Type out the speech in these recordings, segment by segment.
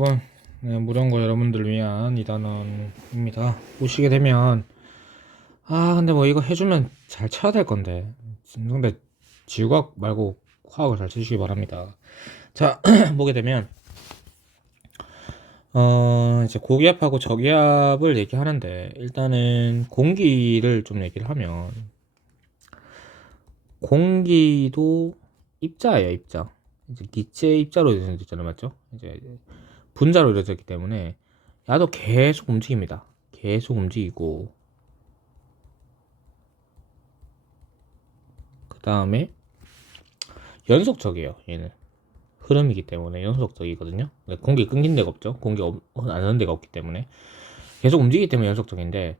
여러분, 네, 무령고 여러분들을 위한 이단원입니다. 보시게 되면 근데 뭐 이거 해주면 잘 쳐야 될 건데 근데 지구과학 말고 화학을 잘 치시기 바랍니다. 자, 보게 되면 이제 고기압하고 저기압을 얘기하는데, 일단은 공기를 좀 얘기를 하면, 공기도 입자예요, 입자. 이제 기체 입자로 이루어져 있잖아요, 맞죠? 이제 분자로 이루어져 있기 때문에 야도 계속 움직입니다. 계속 움직이고, 그 다음에 연속적이에요. 얘는 흐름이기 때문에 연속적이거든요. 공기 끊긴 데가 없죠. 공기 안 하는 데가 없기 때문에 계속 움직이기 때문에 연속적인데,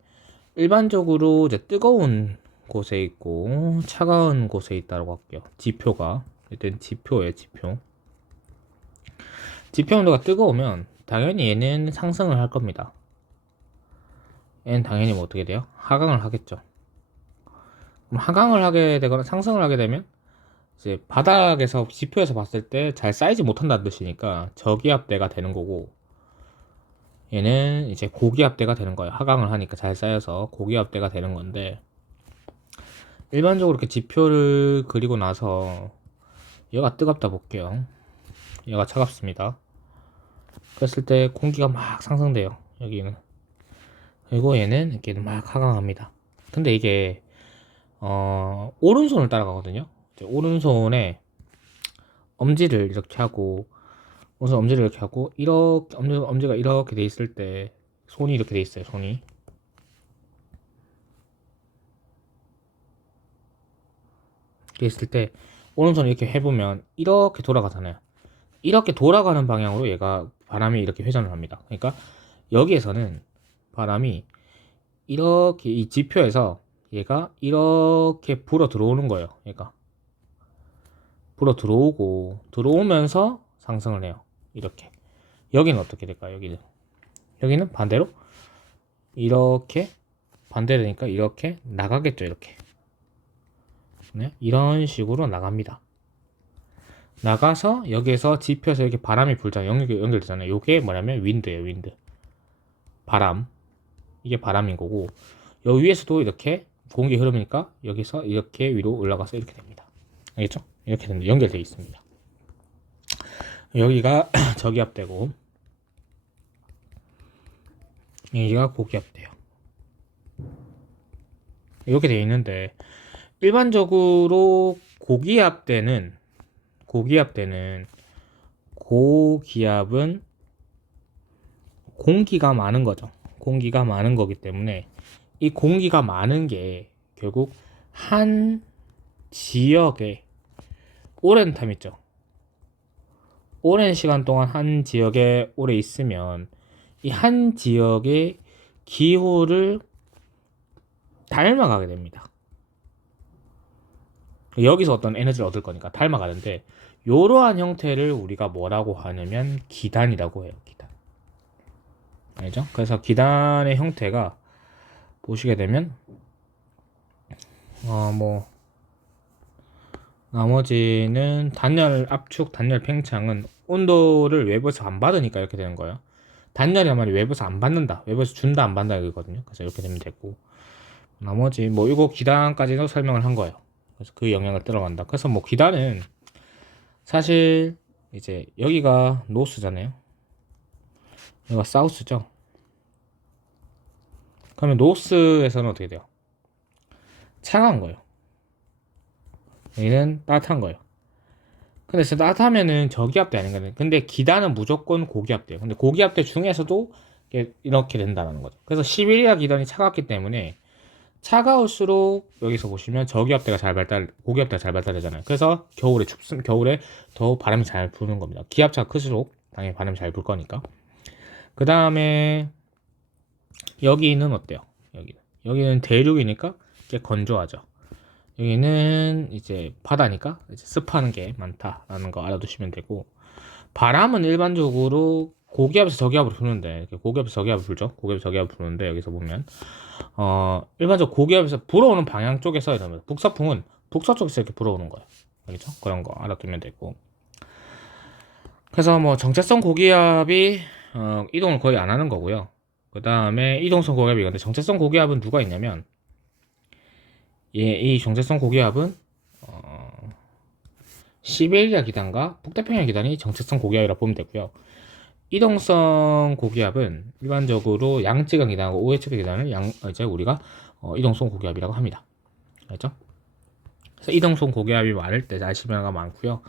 일반적으로 이제 뜨거운 곳에 있고 차가운 곳에 있다고 할게요. 지표가 일단 지표예요. 지표 온도가 뜨거우면 당연히 얘는 상승을 할 겁니다. 얘는 당연히 뭐 어떻게 돼요? 하강을 하겠죠. 그럼 하강을 하게 되거나 상승을 하게 되면 이제 바닥에서 지표에서 봤을 때 잘 쌓이지 못한다는 뜻이니까 저기압대가 되는 거고, 얘는 이제 고기압대가 되는 거예요. 하강을 하니까 잘 쌓여서 고기압대가 되는 건데, 일반적으로 이렇게 지표를 그리고 나서 얘가 뜨겁다 볼게요. 얘가 차갑습니다. 그랬을 때 공기가 막 상승돼요. 여기는. 그리고 얘는 이렇게 막 하강합니다. 근데 이게 오른손을 따라가거든요. 오른손에 엄지를 이렇게 하고, 오른손 엄지를 이렇게 하고, 이렇게 엄지가 이렇게 돼 있을 때, 손이 이렇게 돼 있어요. 손이 이렇게 있을 때 오른손 이렇게 해보면 이렇게 돌아가잖아요. 이렇게 돌아가는 방향으로 얘가 바람이 이렇게 회전을 합니다. 그러니까 여기에서는 바람이 이렇게 이 지표에서 얘가 이렇게 불어 들어오는 거예요. 얘가 불어 들어오고, 들어오면서 상승을 해요. 이렇게. 여기는 어떻게 될까요? 여기는 반대로 이렇게 반대되니까 이렇게 나가겠죠. 이렇게. 네? 이런 식으로 나갑니다. 나가서 여기에서 지표에서 이렇게 바람이 불잖아요. 연결되잖아요. 이게 뭐냐면 윈드예요. 윈드. 바람. 이게 바람인 거고, 여기 위에서도 이렇게 공기 흐름이니까 여기서 이렇게 위로 올라가서 이렇게 됩니다. 알겠죠? 이렇게 연결되어 있습니다. 여기가 저기압되고, 여기가 고기압돼요. 이렇게 되어 있는데, 일반적으로 고기압은 고기압은 공기가 많은 거죠. 공기가 많은 거기 때문에, 이 공기가 많은 게 결국 한 지역에 오랜 탐 있죠. 오랜 시간 동안 한 지역에 오래 있으면 이 한 지역의 기후를 닮아가게 됩니다. 여기서 어떤 에너지를 얻을 거니까 닮아가는데, 이러한 형태를 우리가 뭐라고 하냐면 기단이라고 해요. 기단. 알죠? 그래서 기단의 형태가 보시게 되면 뭐 나머지는 단열 압축, 단열 팽창은 온도를 외부에서 안 받으니까 이렇게 되는 거예요. 단열이란 말이 외부에서 안 받는다, 외부에서 준다 안 받는다 이거거든요. 그래서 이렇게 되면 되고, 나머지 뭐 이거 기단까지도 설명을 한 거예요. 그래서 그 영향을 들어간다. 그래서 뭐 기단은 사실 이제 여기가 노스잖아요. 여기가 사우스죠. 그러면 노스에서는 어떻게 돼요? 차가운 거예요. 여기는 따뜻한 거예요. 근데 진짜 따뜻하면은 저기압대 아닌가요? 근데 기단은 무조건 고기압대예요. 근데 고기압대 중에서도 이렇게 된다는 거죠. 그래서 시베리아 기단이 차갑기 때문에, 차가울수록 여기서 보시면 고기압대가 잘 발달되잖아요. 그래서 겨울에 더 바람이 잘 부는 겁니다. 기압차가 클수록 당연히 바람이 잘 불 거니까. 그 다음에 여기는 어때요? 여기는 대륙이니까 이게 건조하죠. 여기는 이제 바다니까 이제 습한 게 많다라는 거 알아두시면 되고, 바람은 일반적으로 고기압에서 저기압으로 부는데, 고기압에서 저기압을 불죠. 고기압에서 저기압을 부는데, 여기서 보면 일반적으로 고기압에서 불어오는 방향 쪽에서 이러면, 북서풍은 북서쪽에서 이렇게 불어오는 거예요. 알겠죠? 그런 거 알아두면 되고, 그래서 뭐 정체성 고기압이 이동을 거의 안 하는 거고요. 그 다음에 이동성 고기압이 근데 정체성 고기압은 누가 있냐면 이 정체성 고기압은 시베리아 기단과 북태평양 기단이 정체성 고기압이라 보면 되고요. 이동성 고기압은 일반적으로 양쯔강 기단하고 OHB 기단을 이제 우리가 이동성 고기압이라고 합니다. 알죠? 그래서 이동성 고기압이 많을 때 날씨변화가 많고요.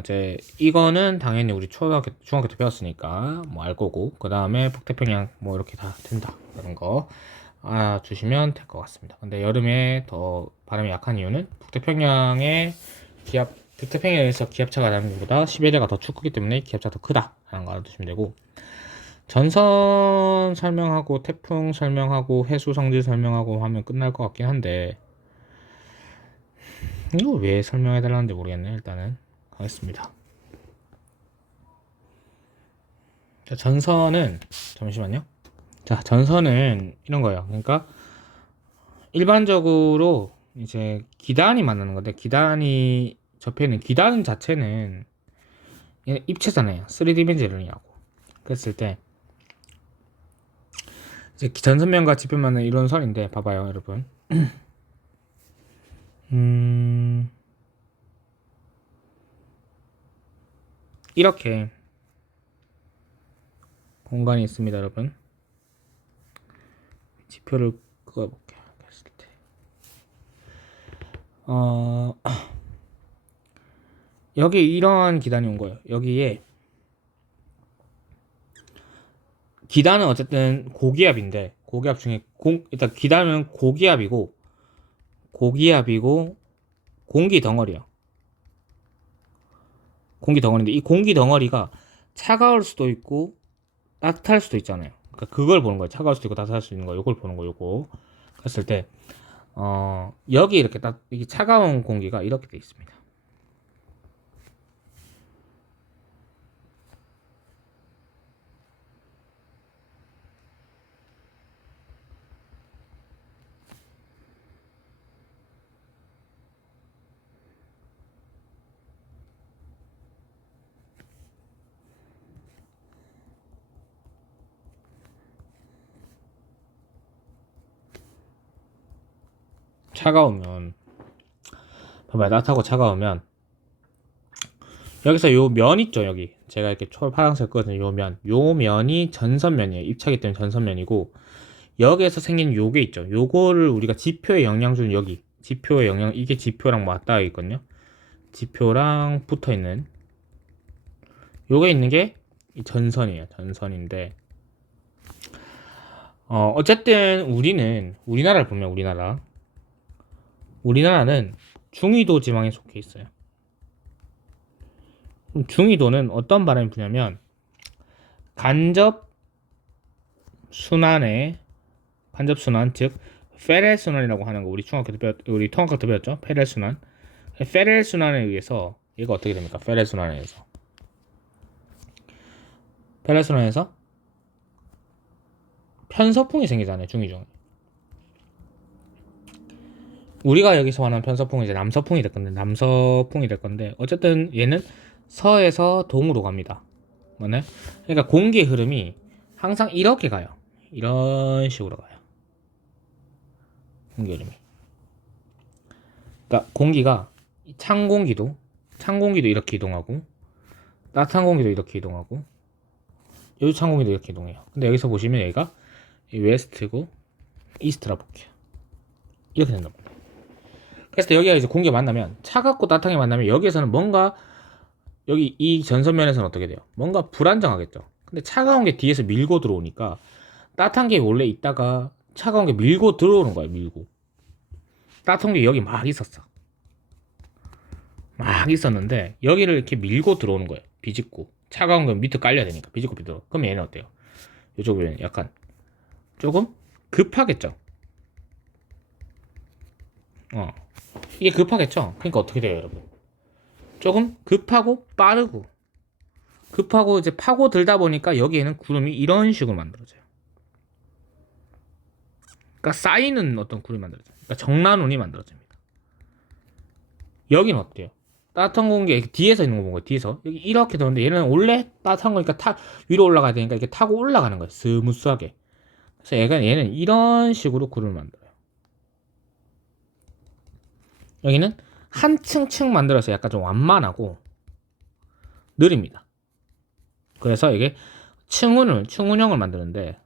이제 이거는 당연히 우리 중학교 때 배웠으니까 뭐 알 거고, 그 다음에 북태평양 뭐 이렇게 다 된다 그런 거 알아주시면 될 것 같습니다. 근데 여름에 더 바람이 약한 이유는 북태평양에서 기압차가 나는 것보다 시베리아가 더 춥기 때문에 기압차가 더 크다 라는 거 알아두시면 되고, 전선 설명하고 태풍 설명하고 해수 성질 설명하고 하면 끝날 것 같긴 한데 이거 왜 설명해 달라는지 모르겠네. 일단은 하겠습니다. 자, 전선은 잠시만요. 자, 전선은 이런 거예요. 그러니까 일반적으로 이제 기단이 만나는 건데, 기단이 접해 있는 기단 자체는 입체잖아요. 3D면이라고. 그랬을 때 이제 전선면과 지표면은 이런 선인데 봐봐요, 여러분. 이렇게 공간이 있습니다, 여러분. 지표를 그어볼게요. 했을 때. 여기 이러한 기단이 온 거예요. 여기에 기단은 어쨌든 고기압인데, 고기압 중에 일단 기단은 고기압이고 공기 덩어리요. 공기 덩어리인데 이 공기 덩어리가 차가울 수도 있고 따뜻할 수도 있잖아요. 그러니까 그걸 보는 거예요. 차가울 수도 있고 따뜻할 수 있는 거, 요걸 보는 거, 요거. 그랬을 때 여기 이렇게 이게 차가운 공기가 이렇게 돼 있습니다. 차가우면 봐봐요. 따뜻하고 차가우면 여기서 요 면 있죠. 여기 제가 이렇게 파란색 거든요. 요 면이 전선면이에요. 입차기 때문에 전선면이고, 여기에서 생긴 요게 있죠. 요거를 우리가 지표에 영향 주는, 여기 지표에 영향, 이게 지표랑 맞닿아 있거든요. 지표랑 붙어 있는 요게 있는 게 이 전선이에요. 전선인데 어쨌든 우리나라를 보면 우리나라는 중위도 지방에 속해 있어요. 중위도는 어떤 바람이 부냐면 간접 순환, 즉 페렐 순환이라고 하는 거, 우리 통합학교 때 배웠죠? 페렐 순환. 페렐 순환에 의해서 얘가 어떻게 됩니까? 페렐 순환에서 편서풍이 생기잖아요. 중위중에. 우리가 여기서 말하는 편서풍은 이제 남서풍이 될 건데 어쨌든 얘는 서에서 동으로 갑니다. 맞나요? 그러니까 공기의 흐름이 항상 이렇게 가요. 이런 식으로 가요. 공기 흐름이. 그러니까 공기가 찬 공기도 이렇게 이동하고, 따뜻한 공기도 이렇게 이동하고, 여기 찬 공기도 이렇게 이동해요. 근데 여기서 보시면 여기가 웨스트고 이스트라 볼게요. 이렇게 된다. 그래서 여기가 이제 공기가 만나면, 차갑고 따뜻하게 만나면 여기에서는 뭔가, 여기 이 전선면에서는 어떻게 돼요? 뭔가 불안정하겠죠. 근데 차가운 게 뒤에서 밀고 들어오니까 따뜻한 게 원래 있다가 차가운 게 밀고 들어오는 거예요. 밀고. 따뜻한 게 여기 막 있었어. 막 있었는데 여기를 이렇게 밀고 들어오는 거예요. 비집고. 차가운 건 밑에 깔려야 되니까 비집고 비들어. 그럼 얘는 어때요? 이쪽은 약간 조금 급하겠죠. 이게 급하겠죠. 그러니까 어떻게 돼요, 여러분? 조금 급하고 빠르고, 급하고 이제 파고 들다 보니까 여기에는 구름이 이런 식으로 만들어져요. 그러니까 쌓이는 어떤 구름이 만들어져요. 그러니까 정난운이 만들어집니다. 여기는 어때요? 따뜻한 공기 뒤에서 있는 거 본 거예요. 뒤에서 여기 이렇게 도는데 얘는 원래 따뜻한 거니까 위로 올라가야 되니까 이렇게 타고 올라가는 거예요. 스무스하게. 그래서 얘는 이런 식으로 굴을 만들어요. 여기는 한 층층 만들어서 약간 좀 완만하고 느립니다. 그래서 이게 층운형을 만드는데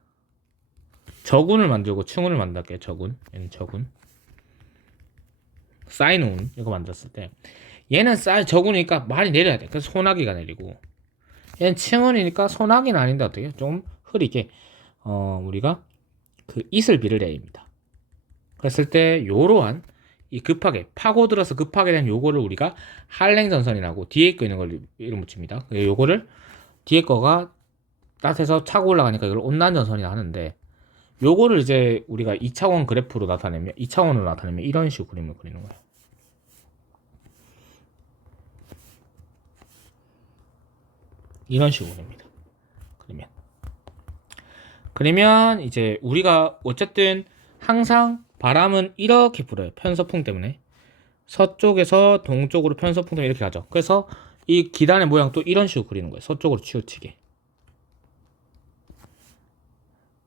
저군을 만들고 층운을 만들게요. 얘는 저군. 사인운 이거 만들었을 때 얘는 저군이니까 많이 내려야 돼. 그래서 소나기가 내리고 얘는 층운이니까 소나기는 아닌데 어떻게 좀 흐리게 우리가 그 이슬비를 내립니다. 그랬을 때 요러한 이 급하게 파고들어서 급하게 된 요거를 우리가 한랭전선이라고 뒤에 거 있는 걸 이름 붙입니다. 요거를 뒤에 거가 따뜻해서 차고 올라가니까 이걸 온난전선이라 하는데 요거를 이제 우리가 2차원 그래프로 나타내면 2차원으로 나타내면 이런 식으로 그림을 그리는 거예요. 이런 식으로 그립니다. 그러면 이제 우리가 어쨌든 항상 바람은 이렇게 불어요. 편서풍 때문에. 서쪽에서 동쪽으로 편서풍 때문에 이렇게 가죠. 그래서 이 기단의 모양도 이런 식으로 그리는 거예요. 서쪽으로 치우치게.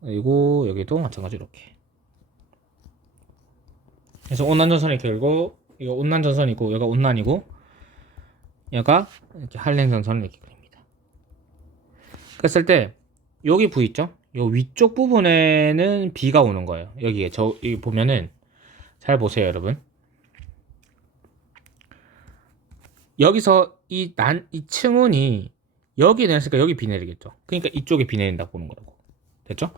그리고 여기도 마찬가지로 이렇게. 그래서 온난전선이 길고 이거 온난전선이고 여기가 온난이고 여기가 이렇게 한랭전선을 이렇게 그립니다. 그랬을 때 여기 부 있죠? 요 위쪽 부분에는 비가 오는 거예요. 여기 보면은 잘 보세요, 여러분. 여기서 이 층운이 여기 내렸으니까 여기 비 내리겠죠. 그러니까 이쪽에 비 내린다 보는 거라고. 됐죠?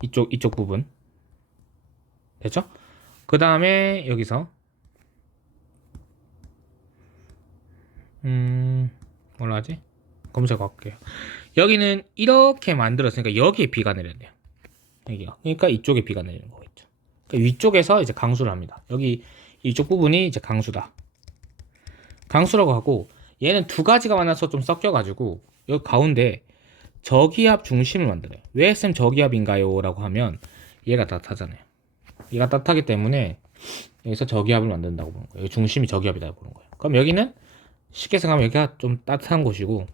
이쪽 부분. 됐죠? 그 다음에 여기서 뭐라 하지? 검색할게요. 여기는 이렇게 만들었으니까 여기에 비가 내려야 돼요. 여기가. 그러니까 이쪽에 비가 내리는 거겠죠. 그러니까 위쪽에서 이제 강수를 합니다. 여기 이쪽 부분이 이제 강수다. 강수라고 하고 얘는 두 가지가 만나서 좀 섞여가지고 여기 가운데 저기압 중심을 만들어요. 왜 쌤 저기압인가요? 라고 하면 얘가 따뜻하잖아요. 얘가 따뜻하기 때문에 여기서 저기압을 만든다고 보는 거예요. 여기 중심이 저기압이라고 보는 거예요. 그럼 여기는 쉽게 생각하면 여기가 좀 따뜻한 곳이고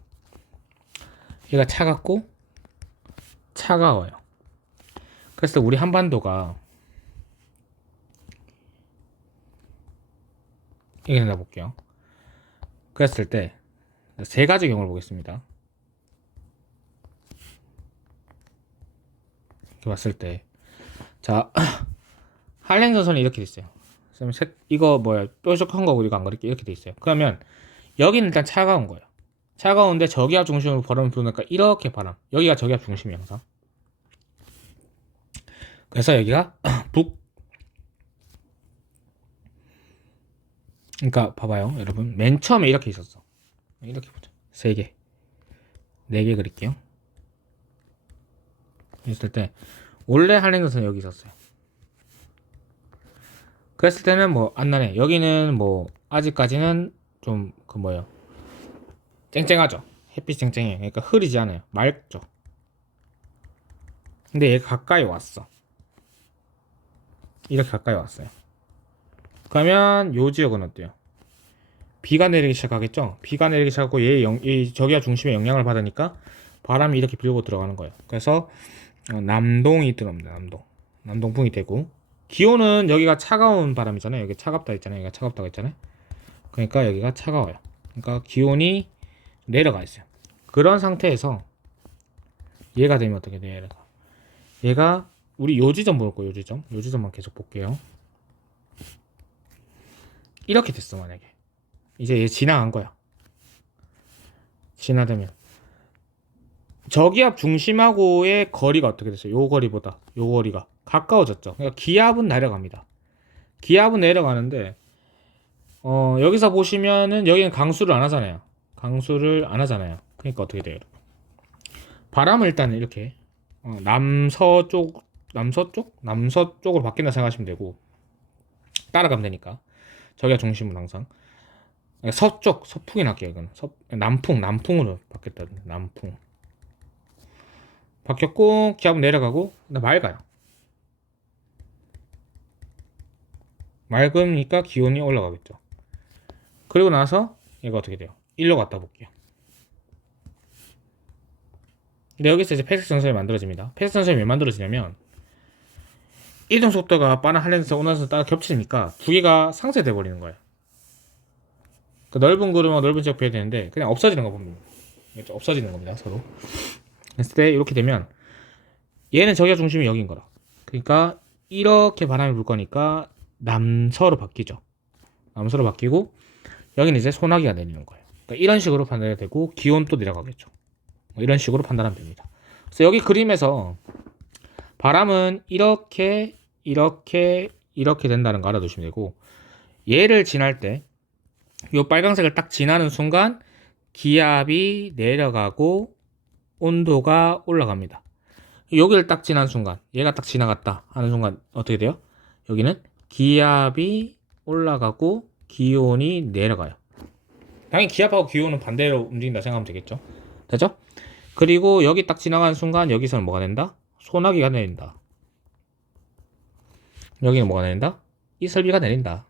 얘가 차갑고 차가워요. 그래서 우리 한반도가 이렇게 된다 볼게요. 그랬을 때 세 가지 경우를 보겠습니다. 이렇게 봤을 때 자 한랭전선이 이렇게 돼 있어요. 이거 뭐야 뾰족한 거고 이거 안 그렇게 이렇게 돼 있어요. 그러면 여기는 일단 차가운 거예요. 차가운데 저기압 중심으로 바람이 부니까 이렇게 바람 여기가 저기압 중심이에요 항상. 그래서 여기가 그러니까 봐봐요 여러분 맨 처음에 이렇게 있었어. 이렇게 보자. 3개 4개 그릴게요. 있을 때 원래 한랭전선이 여기 있었어요. 그랬을 때는 뭐 안 나네. 여기는 뭐 아직까지는 좀 그 뭐예요 쨍쨍하죠. 햇빛 쨍쨍해. 그러니까 흐리지 않아요. 맑죠. 근데 얘가 가까이 왔어. 이렇게 가까이 왔어요. 그러면 요 지역은 어때요? 비가 내리기 시작하겠죠? 비가 내리기 시작하고 얘 저기가 중심에 영향을 받으니까 바람이 이렇게 불고 들어가는 거예요. 그래서 남동이 들어옵니다. 남동풍이 되고 기온은 여기가 차가운 바람이잖아요. 여기 차갑다 했잖아요. 여기가 차갑다고 했잖아요. 그러니까 여기가 차가워요. 그러니까 기온이 내려가 있어요. 그런 상태에서 얘가 되면 어떻게 돼요? 얘가 우리 요 지점 볼 거예요. 요 지점만 계속 볼게요. 이렇게 됐어 만약에 이제 얘 지나간 거야. 지나되면 저기압 중심하고의 거리가 어떻게 됐어요? 요 거리보다 요 거리가 가까워졌죠. 그러니까 기압은 내려갑니다. 기압은 내려가는데 여기서 보시면은 여기는 강수를 안 하잖아요. 그러니까 어떻게 돼요? 바람을 일단 이렇게 남서쪽으로 바뀐다 생각하시면 되고 따라가면 되니까 저기가 중심은 항상 서풍이 날게요. 이건 남풍으로 바뀌었다. 남풍 바뀌었고 기압은 내려가고 맑아요. 맑으니까 기온이 올라가겠죠. 그리고 나서 얘가 어떻게 돼요? 1로 갖다 볼게요. 근데 여기서 이제 폐색 전선이 만들어집니다. 폐색 전선이 왜 만들어지냐면 이동 속도가 빠른 하늘에서 온화에서 따라 겹치니까 두 개가 상쇄돼 버리는 거예요. 그 넓은 구름하고 넓은 지역 비해야 되는데 그냥 없어지는 거 보면 없어지는 겁니다. 서로. 그랬을 때 이렇게 되면 얘는 저기가 중심이 여기인 거다. 그러니까 이렇게 바람이 불 거니까 남서로 바뀌죠. 남서로 바뀌고 여기는 이제 소나기가 내리는 거예요. 그러니까 이런 식으로 판단이 되고 기온도 내려가겠죠. 이런 식으로 판단하면 됩니다. 그래서 여기 그림에서 바람은 이렇게 된다는 거 알아두시면 되고 얘를 지날 때 이 빨간색을 딱 지나는 순간 기압이 내려가고 온도가 올라갑니다. 여기를 딱 지난 순간 얘가 딱 지나갔다 하는 순간 어떻게 돼요? 여기는 기압이 올라가고 기온이 내려가요. 당연히 기압하고 기온은 반대로 움직인다 생각하면 되겠죠. 되죠? 그리고 여기 딱 지나가는 순간 여기서는 뭐가 된다? 소나기가 내린다. 여기는 뭐가 내린다? 이슬비가 내린다.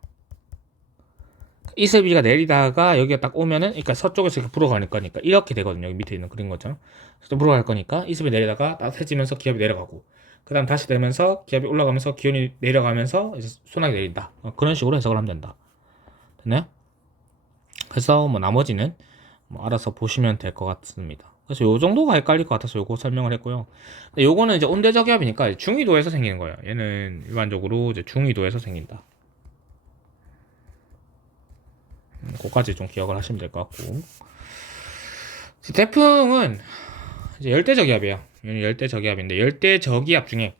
이슬비가 내리다가 여기가 딱 오면은, 그러니까 서쪽에서 이렇게 불어갈 거니까 이렇게 되거든요. 여기 밑에 있는 그린 것처럼. 서쪽 불어갈 거니까 이슬비 내리다가 따뜻해지면서 기압이 내려가고, 그 다음 다시 되면서 기압이 올라가면서 기온이 내려가면서 이제 소나기 내린다. 그런 식으로 해석을 하면 된다. 됐나요? 그래서 뭐 나머지는 뭐 알아서 보시면 될 것 같습니다. 그래서 요 정도가 헷갈릴 것 같아서 요거 설명을 했고요. 요거는 이제 온대저기압이니까 중위도에서 생기는 거예요. 얘는 일반적으로 이제 중위도에서 생긴다. 그거까지 좀 기억을 하시면 될 것 같고. 태풍은 이제 열대저기압이에요. 얘는 열대저기압인데 열대저기압 중에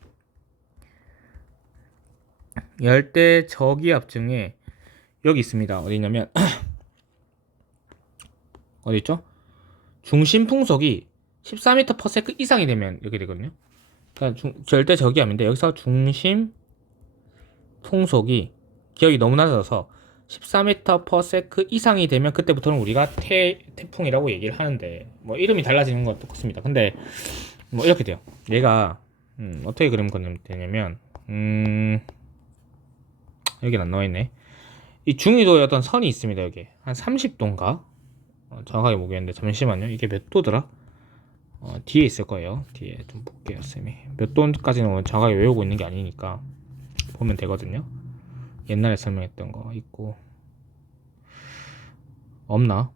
여기 있습니다. 어디 있냐면 어디 있죠? 중심 풍속이 14m/s 이상이 되면 이렇게 되거든요. 그러니까 열대저기압인데 여기서 중심 풍속이 기압이 너무 낮아서 14m/s 이상이 되면 그때부터는 우리가 태풍이라고 얘기를 하는데 뭐 이름이 달라지는 건 똑같습니다. 근데 뭐 이렇게 돼요. 얘가 어떻게 그리면 되냐면 여기는 안 나와있네. 이 중위도에 어떤 선이 있습니다. 여기 한 30도인가 정확하게 모르겠는데 잠시만요. 이게 몇 도더라? 뒤에 있을 거예요. 뒤에 좀 볼게요, 쌤이. 몇 도까지는 정확하게 외우고 있는 게 아니니까 보면 되거든요. 옛날에 설명했던 거 있고. 없나?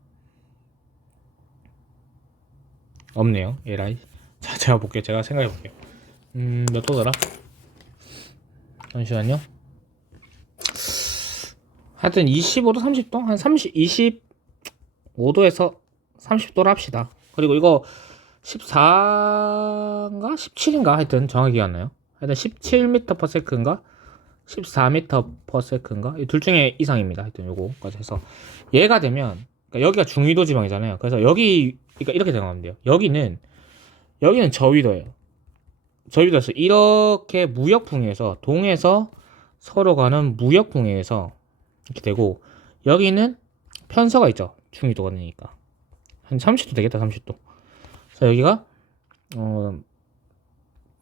없네요. 에라이. 자, 제가 볼게요. 제가 생각해 볼게요. 몇 도더라? 잠시만요. 하여튼 25도, 30도? 한 25도에서 30도로 합시다. 그리고 이거 14인가? 17인가? 하여튼 정확히 기억 안 나요. 하여튼 17m/s인가? 14m/s인가? 이 둘 중에 이상입니다. 하여튼 요거까지 해서 얘가 되면 그러니까 여기가 중위도 지방이잖아요. 그래서 여기 그러니까 이렇게 생각하면 돼요. 여기는 저위도예요. 저위도에서 이렇게 무역풍에서 동에서 서로 가는 무역풍에서 이렇게 되고 여기는 편서가 있죠. 중위도가 되니까 한 30도 되겠다. 30도. 그래서 여기가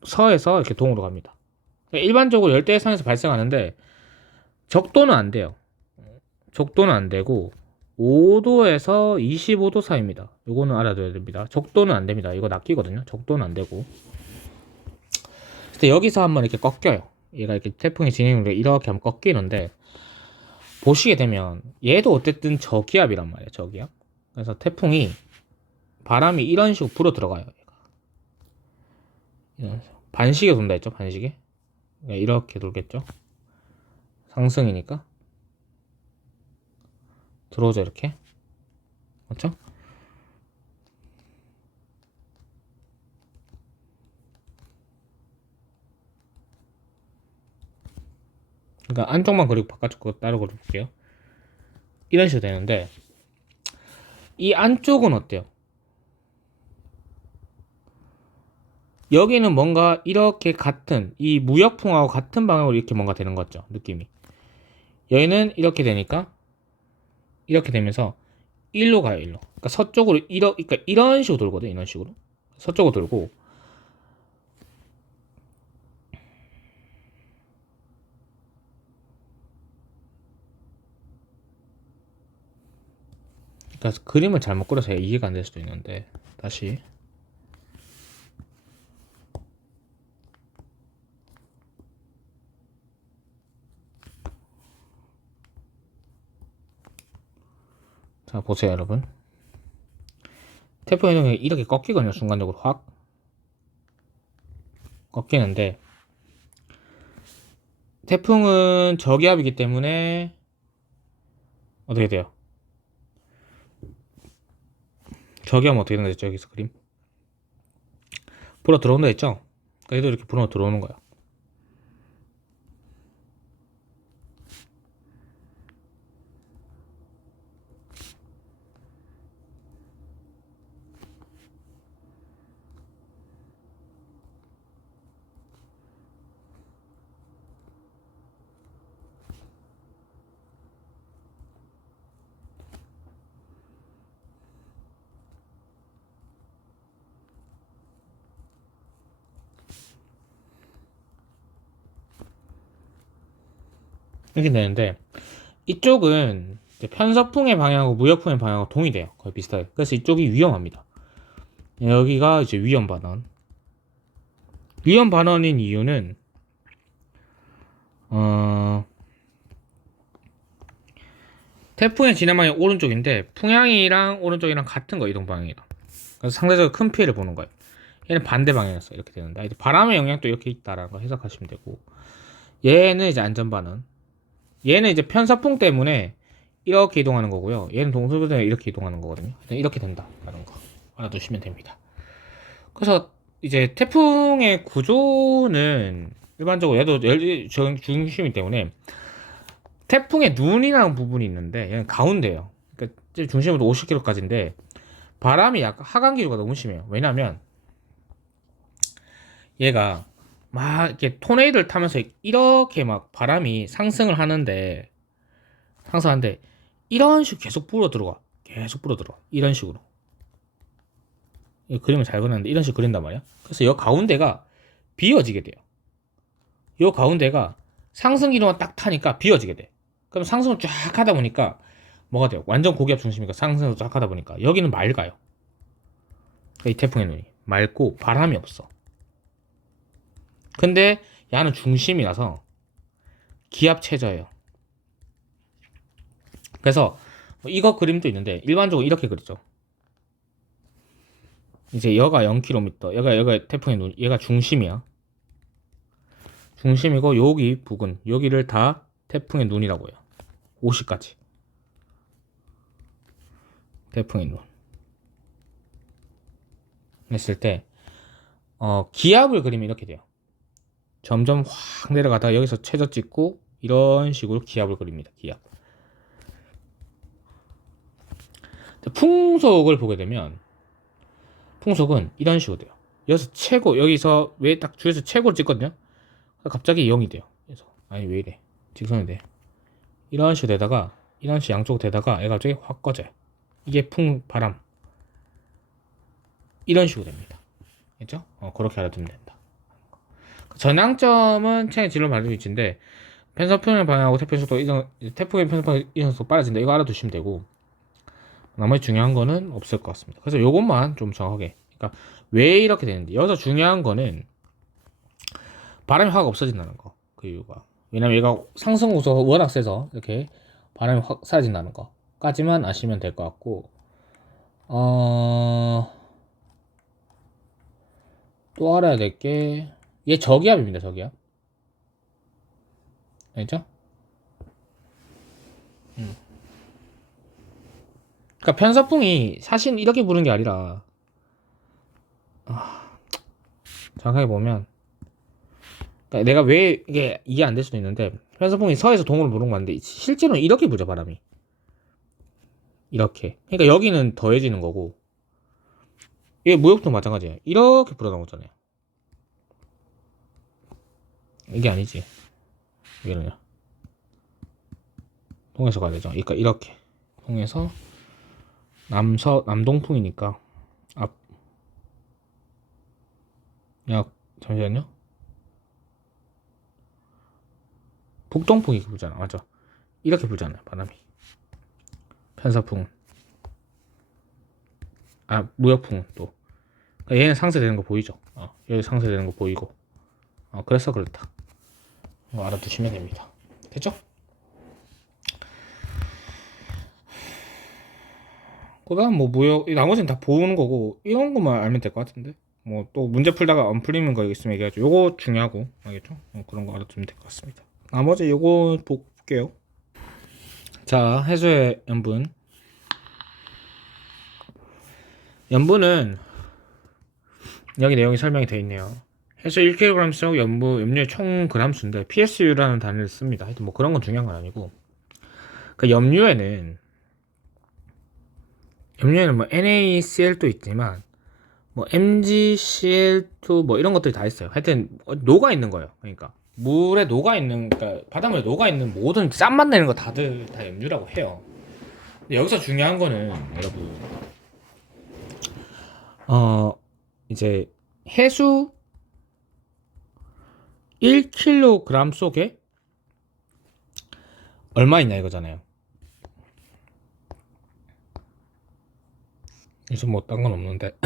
서에서 이렇게 동으로 갑니다. 일반적으로 열대해상에서 발생하는데 적도는 안 돼요. 적도는 안 되고 5도에서 25도 사이입니다. 이거는 알아둬야 됩니다. 적도는 안 됩니다. 이거 낚이거든요. 적도는 안 되고. 근데 여기서 한번 이렇게 꺾여요. 얘가 이렇게 태풍이 진행을 이렇게 하면 꺾이는데 보시게 되면 얘도 어쨌든 저기압이란 말이에요. 저기압. 그래서 태풍이 바람이 이런 식으로 불어 들어가요. 얘가. 반시계 돈다 했죠. 반시계. 이렇게 돌겠죠. 상승이니까 들어오죠. 이렇게. 그렇죠? 그러니까 안쪽만 그리고 바깥쪽 거 따로 그려볼게요. 이런 식으로 되는데 이 안쪽은 어때요? 여기는 뭔가 이렇게 같은 이 무역풍하고 같은 방향으로 이렇게 뭔가 되는 거죠. 느낌이. 여기는 이렇게 되니까 이렇게 되면서 일로 가요. 일로. 그러니까 서쪽으로 그러니까 이런 식으로 돌거든. 이런 식으로. 서쪽으로 돌고 그러니까 그림을 잘못 그려서 이해가 안 될 수도 있는데 다시 자 보세요 여러분. 태풍 이동이 이렇게 꺾이거든요. 순간적으로 확 꺾이는데 태풍은 저기압이기 때문에 어떻게 돼요? 저기압은 어떻게 되는 거죠? 여기서 그림 불어 들어온다 했죠? 그러니까 얘도 이렇게 불어 들어오는 거야. 이렇게 되는데 이쪽은 편서풍의 방향하고 무역풍의 방향하고 동일해요. 거의 비슷하게. 그래서 이쪽이 위험합니다. 여기가 이제 위험 반원. 위험 반원인 이유는 태풍의 진행 방향이 오른쪽인데 풍향이랑 오른쪽이랑 같은 거 이동 방향이랑. 그래서 상대적으로 큰 피해를 보는 거예요. 얘는 반대 방향이었어 이렇게 되는데 이제 바람의 영향도 이렇게 있다라는 거 해석하시면 되고 얘는 이제 안전 반원. 얘는 이제 편서풍 때문에 이렇게 이동하는 거고요. 얘는 동서부 때문에 이렇게 이동하는 거거든요. 이렇게 된다라는 거 알아두시면 됩니다. 그래서 이제 태풍의 구조는 일반적으로 얘도 중심이기 때문에 태풍의 눈이라는 부분이 있는데 얘는 가운데예요. 그러니까 중심으로 50km까지인데 바람이 약간 하강 기류가 너무 심해요. 왜냐면 얘가 막 이렇게 토네이도를 타면서 이렇게 막 바람이 상승하는데 이런 식으로 계속 불어 들어가. 이런 식으로. 이 그림을 잘 그렸는데 이런 식으로 그린단 말이야. 그래서 이 가운데가 비어지게 돼요. 이 가운데가 상승 기류만 딱 타니까 비어지게 돼. 그럼 상승을 쫙 하다 보니까 뭐가 돼요? 완전 고기압 중심이니까 상승을 쫙 하다 보니까 여기는 맑아요. 이 태풍의 눈이 맑고 바람이 없어. 근데 얘는 중심이라서 기압 최저예요. 그래서 이거 그림도 있는데 일반적으로 이렇게 그리죠. 이제 여가 0km, 여가 태풍의 눈, 얘가 중심이야. 중심이고 여기 부근, 여기를 다 태풍의 눈이라고 해요. 50까지. 태풍의 눈. 했을 때 기압을 그리면 이렇게 돼요. 점점 확 내려가다가 여기서 최저 찍고 이런 식으로 기압을 그립니다. 기압. 풍속을 보게 되면 풍속은 이런 식으로 돼요. 여기서 최고, 여기서 왜 딱 줄에서 최고를 찍거든요. 갑자기 0이 돼요. 그래서 아니 왜 이래? 직선이 돼. 이런 식으로 되다가 이런 식으로 양쪽 되다가 얘가 갑자기 확 꺼져요. 이게 바람. 이런 식으로 됩니다. 그렇죠? 그렇게 알아두면 된다. 전향점은 체의 진로 발생 위치인데 편서풍의 방향하고 태풍의 속도 태풍의 편서풍 이동 속도 빨라진다. 이거 알아두시면 되고 나머지 중요한 거는 없을 것 같습니다. 그래서 요것만 좀 정확하게. 그러니까 왜 이렇게 되는지. 여기서 중요한 거는 바람이 확 없어진다는 거. 그 이유가. 왜냐면 얘가 상승 우서 워낙 세서 이렇게 바람이 확 사라진다는 거까지만 아시면 될 것 같고 또 알아야 될 게 얘 저기압입니다. 저기압. 알죠? 그러니까 편서풍이 사실 이렇게 부는 게 아니라 정확하게 보면 그러니까 내가 왜 이게 이해 안 될 수도 있는데 편서풍이 서에서 동으로 부는 건데 실제로는 이렇게 부죠 바람이. 이렇게. 그러니까 여기는 더해지는 거고 이게 무역도 마찬가지예요. 이렇게 불어나온 거잖아요. 이게 아니지. 이게는요. 동에서 가야 되죠. 그러니까 이렇게 동에서 남동풍이니까 앞. 야 잠시만요. 북동풍이 불잖아. 맞아. 이렇게 불잖아요. 바람이. 편서풍. 무역풍 또. 그러니까 얘는 상쇄되는 거 보이죠? 여기 상쇄되는 거 보이고. 그래서 그렇다. 알아두시면 됩니다. 됐죠? 그 다음 뭐 무역, 나머지는 다 보는 거고, 이런 것만 알면 될 것 같은데. 뭐 또 문제 풀다가 안 풀리는 거 있으면 얘기하죠. 요거 중요하고, 알겠죠? 그런 거 알아두면 될 것 같습니다. 나머지 요거 볼게요. 자, 해수의 염분. 염분은 여기 내용이 설명이 되어 있네요. 해수 1kg씩 염류의 총 그람수인데 PSU라는 단위를 씁니다. 하여튼 뭐 그런 건 중요한 건 아니고, 그 염류에는 뭐 NaCl도 있지만 뭐 MgCl2 뭐 이런 것들이 다 있어요. 하여튼 녹아 있는 거예요. 그러니까 물에 녹아 있는, 그러니까 바닷물에 녹아 있는 모든 짠맛 내는 거 다들 다 염류라고 해요. 근데 여기서 중요한 거는 여러분, 이제 해수 1kg 속에 얼마 있냐 이거잖아요. 그래서 뭐 딴 건 없는데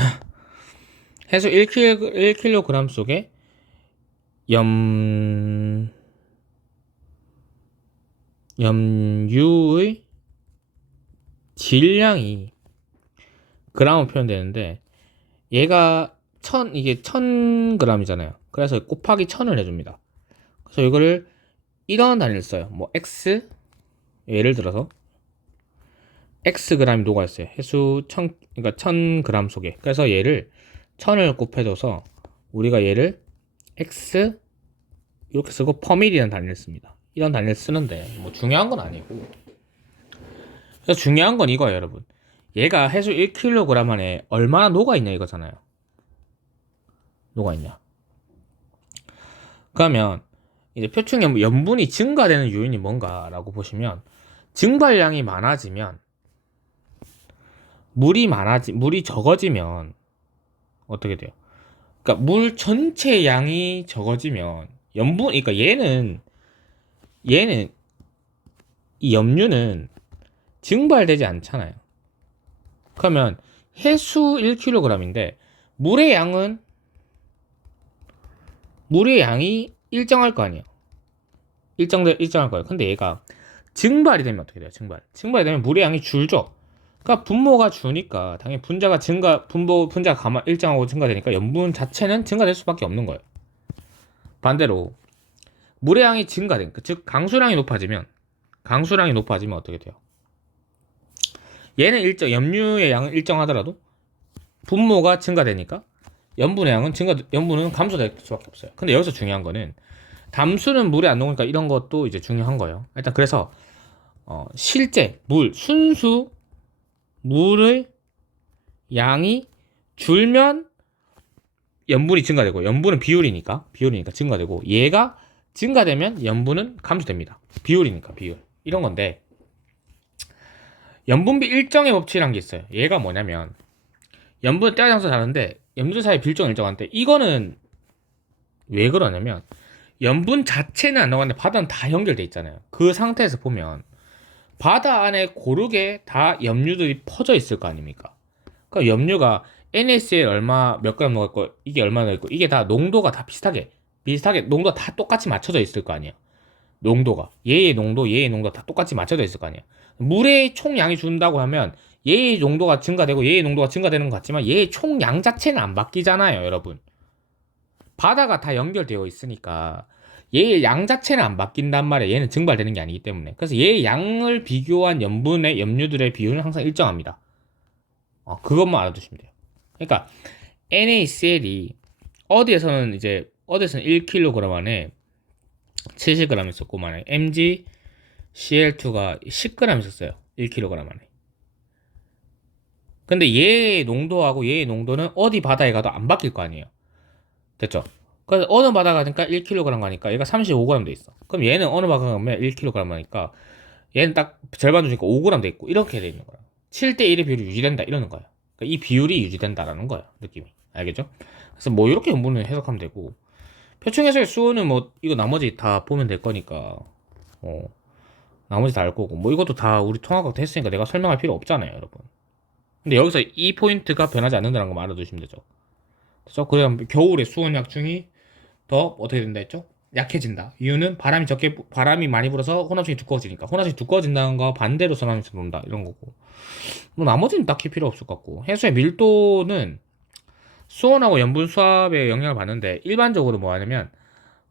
해수 1kg 속에 염유의 질량이 g으로 표현되는데, 얘가 이게 1000g이잖아요. 그래서 곱하기 1000을 해줍니다. 그래서 이거를 이런 단위를 써요. 뭐 x, 예를 들어서 xg이 녹아있어요. 해수 1000, 그러니까 1000g 속에. 그래서 얘를 1000을 곱해줘서 우리가 얘를 x 이렇게 쓰고 퍼밀이라는 단위를 씁니다. 이런 단위를 쓰는데 뭐 중요한 건 아니고, 그래서 중요한 건 이거예요, 여러분. 얘가 해수 1kg 안에 얼마나 녹아있냐 이거잖아요. 녹아있냐. 그러면 이제 표층 염분이 증가되는 요인이 뭔가라고 보시면, 증발량이 많아지면, 물이 적어지면 어떻게 돼요? 그러니까 물 전체 양이 적어지면 그러니까 얘는 이 염류는 증발되지 않잖아요. 그러면 해수 1kg인데 물의 양이 일정할 거 아니에요. 일정할 거예요. 근데 얘가 증발이 되면 어떻게 돼요? 증발이 되면 물의 양이 줄죠. 그러니까 분모가 주니까 당연히 분자가 일정하고 증가되니까 염분 자체는 증가될 수밖에 없는 거예요. 반대로 물의 양이 즉 강수량이 높아지면 어떻게 돼요? 얘는 염류의 양은 일정하더라도 분모가 증가되니까 염분은 감소될 수밖에 없어요. 근데 여기서 중요한 거는 담수는 물에 안 녹으니까 이런 것도 이제 중요한 거예요. 일단 그래서 실제 순수 물의 양이 줄면 염분이 증가되고, 염분은 비율이니까 증가되고, 얘가 증가되면 염분은 감소됩니다. 비율 이런 건데, 염분비 일정의 법칙이란 게 있어요. 얘가 뭐냐면, 염분은 때와 장소 다른데 염분 사이 비율적은 일정한데, 이거는 왜 그러냐면 염분 자체는 안 나가는데 바다는 다 연결돼 있잖아요. 그 상태에서 보면 바다 안에 고르게 다 염류들이 퍼져 있을 거 아닙니까? 그러니까 염류가 NaCl 몇 그램 녹았고, 이게 얼마나 있고, 이게 다 농도가 다 비슷하게 농도가 다 똑같이 맞춰져 있을 거 아니에요. 얘의 농도 다 똑같이 맞춰져 있을 거 아니에요. 물의 총량이 준다고 하면 얘의 농도가 증가되고 얘의 농도가 증가되는 것 같지만 얘의 총량 자체는 안 바뀌잖아요, 여러분. 바다가 다 연결되어 있으니까 얘의 양 자체는 안 바뀐단 말이에요. 얘는 증발되는 게 아니기 때문에. 그래서 얘의 양을 비교한 염류들의 비율은 항상 일정합니다. 그것만 알아두시면 돼요. 그러니까 NaCl이 어디에서는 1kg 안에 70g 있었고, 만약에 MgCl2가 10g 있었어요. 1kg 안에. 근데 얘의 농도하고 얘의 농도는 어디 바다에 가도 안 바뀔 거 아니에요. 됐죠? 그래서 어느 바다 가니까 1kg 가니까 얘가 35g 돼 있어. 그럼 얘는 어느 바다 가면 1kg 하니까 얘는 딱 절반 주니까 5g 돼 있고, 이렇게 돼 있는 거야. 7대1의 비율이 유지된다 이러는 거야. 그러니까 이 비율이 유지된다라는 거야, 느낌이. 알겠죠? 그래서 뭐 이렇게 염분을 해석하면 되고, 표층 해석의 수호는 뭐 이거 나머지 다 보면 될 거니까 나머지 다 알 거고, 뭐 이것도 다 우리 통합학 했으니까 내가 설명할 필요 없잖아요, 여러분. 근데 여기서 이 포인트가 변하지 않는다는 거 알아두시면 되죠. 그렇죠? 그럼 겨울에 수온약중이 더 어떻게 된다 했죠? 약해진다. 이유는 바람이 많이 불어서 혼합성이 두꺼워지니까. 혼합성이 두꺼워진다는 거 반대로 선함에서 논다. 이런 거고. 뭐 나머지는 딱히 필요 없을 것 같고. 해수의 밀도는 수온하고 염분 수압에 영향을 받는데 일반적으로 뭐 하냐면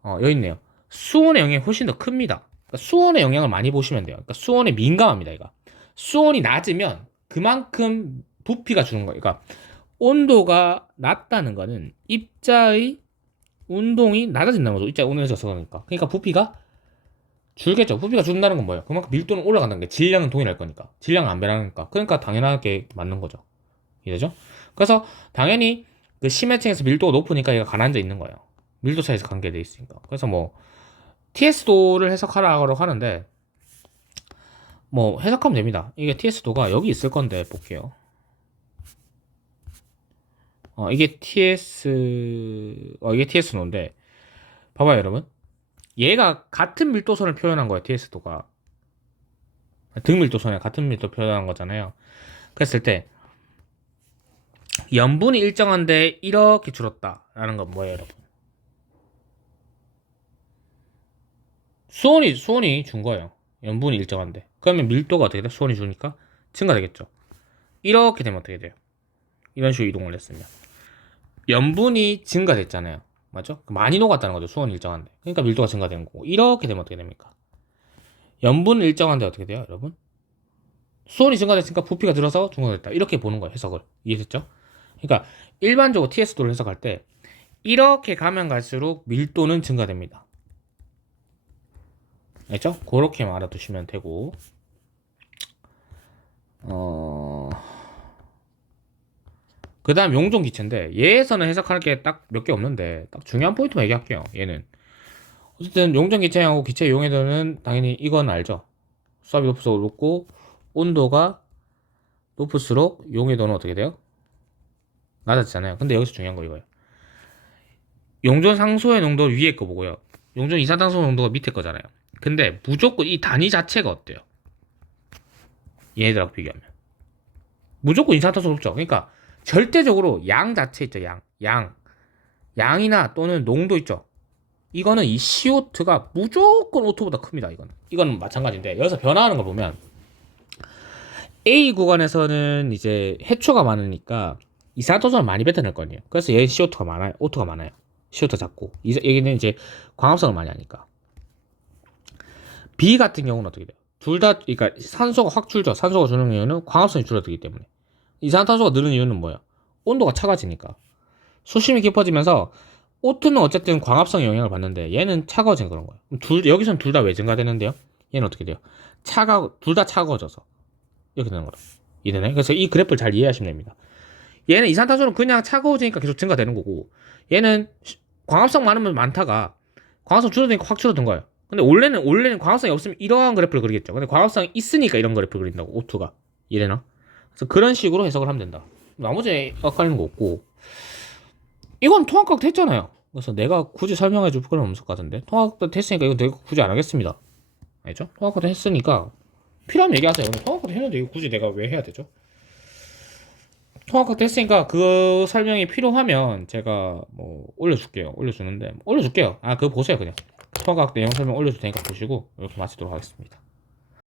여기 있네요. 수온의 영향이 훨씬 더 큽니다. 그러니까 수온의 영향을 많이 보시면 돼요. 그러니까 수온에 민감합니다. 이거. 수온이 낮으면 그만큼 부피가 주는 거예요. 그러니까 온도가 낮다는 거는 입자의 운동이 낮아진다는 거죠. 입자의 운동이 져서 그러니까. 그러니까 부피가 줄겠죠. 부피가 준다는 건 뭐예요? 그만큼 밀도는 올라간다는 게 질량은 동일할 거니까. 질량은 안 변하니까. 그러니까 당연하게 맞는 거죠. 이해되죠? 그래서 당연히 그 심해층에서 밀도가 높으니까 얘가 가라앉아 있는 거예요. 밀도 차이에서 관계돼 있으니까. 그래서 뭐 TS도를 해석하라고 하는데 뭐 해석하면 됩니다. 이게 TS도가 여기 있을 건데 볼게요. 이게 이게 TS도인데 봐봐요 여러분. 얘가 같은 밀도선을 표현한 거예요. TS도가 등밀도선에 같은 밀도 표현한 거잖아요. 그랬을 때 염분이 일정한데 이렇게 줄었다라는 건 뭐예요 여러분? 수온이 준 거예요. 염분이 일정한데. 그러면 밀도가 어떻게 돼? 수온이 주니까 증가되겠죠. 이렇게 되면 어떻게 돼요? 이런 식으로 이동을 했으면. 염분이 증가됐잖아요. 맞죠? 많이 녹았다는 거죠. 수온이 일정한데. 그러니까 밀도가 증가되는 거고. 이렇게 되면 어떻게 됩니까? 염분 일정한데 어떻게 돼요, 여러분? 수온이 증가됐으니까 부피가 들어서 증가됐다. 이렇게 보는 거예요, 해석을. 이해됐죠? 그러니까 일반적으로 TS도를 해석할 때 이렇게 가면 갈수록 밀도는 증가됩니다. 알죠? 그렇게 알아두시면 되고 그 다음 용종 기체인데 얘에서는 해석할 게 딱 몇 개 없는데 딱 중요한 포인트만 얘기할게요. 얘는 어쨌든 용종 기체하고 기체 용해도는 당연히 이건 알죠. 수압이 높을수록 높고 온도가 높을수록 용해도는 어떻게 돼요? 낮아지잖아요. 근데 여기서 중요한 거 이거예요. 용존 상소의 농도 위에 거 보고요. 용존 이산화탄소 농도가 밑에 거잖아요. 근데 무조건 이 단위 자체가 어때요? 얘네들하고 비교하면 무조건 이산화탄소 높죠. 그러니까 절대적으로 양 자체 있죠. 양이나 또는 농도 있죠. 이거는 이 CO2가 무조건 O2보다 큽니다. 이거는 마찬가지인데 여기서 변화하는 걸 보면 A 구간에서는 이제 해초가 많으니까 이산화탄소를 많이 뱉어낼 거아니에요. 그래서 얘 CO2가 많아요. O2가 많아요. CO2 작고 여기는 이제 광합성을 많이 하니까. B 같은 경우는 어떻게 돼요? 둘 다 그러니까 산소가 확 줄죠. 산소가 주는 이유는 광합성이 줄어들기 때문에. 이산화탄소가 느는 이유는 뭐예요? 온도가 차가지니까. 수심이 깊어지면서 O2는 어쨌든 광합성의 영향을 받는데 얘는 차가워진 그런 거예요. 여기서는 둘 다 왜 증가되는데요? 얘는 어떻게 돼요? 둘 다 차가워져서 이렇게 되는 거예요. 이해되나요? 그래서 이 그래프를 잘 이해하시면 됩니다. 얘는 이산탄소는 그냥 차가워지니까 계속 증가되는 거고 얘는 광합성 많으면 많다가 광합성 줄어드니까 확 줄어든 거예요. 근데 원래는 광합성이 없으면 이러한 그래프를 그리겠죠. 근데 광합성이 있으니까 이런 그래프를 그린다고 O2가. 이해되나? 그래서 그런 식으로 해석을 하면 된다. 나머지 헷갈리는 거 없고 이건 통합각도 했잖아요. 그래서 내가 굳이 설명해 줄 필요는 없을 것 같은데 통합각도 했으니까 이거 내가 굳이 안 하겠습니다. 알죠? 통합각도 했으니까 필요하면 얘기하세요. 근데 통합각도 했는데 이거 굳이 내가 왜 해야 되죠? 통합각도 했으니까 그 설명이 필요하면 제가 뭐 올려줄게요. 올려줄게요. 그거 보세요 그냥. 통합각 내용 설명 올려줄 테니까 보시고 이렇게 마치도록 하겠습니다.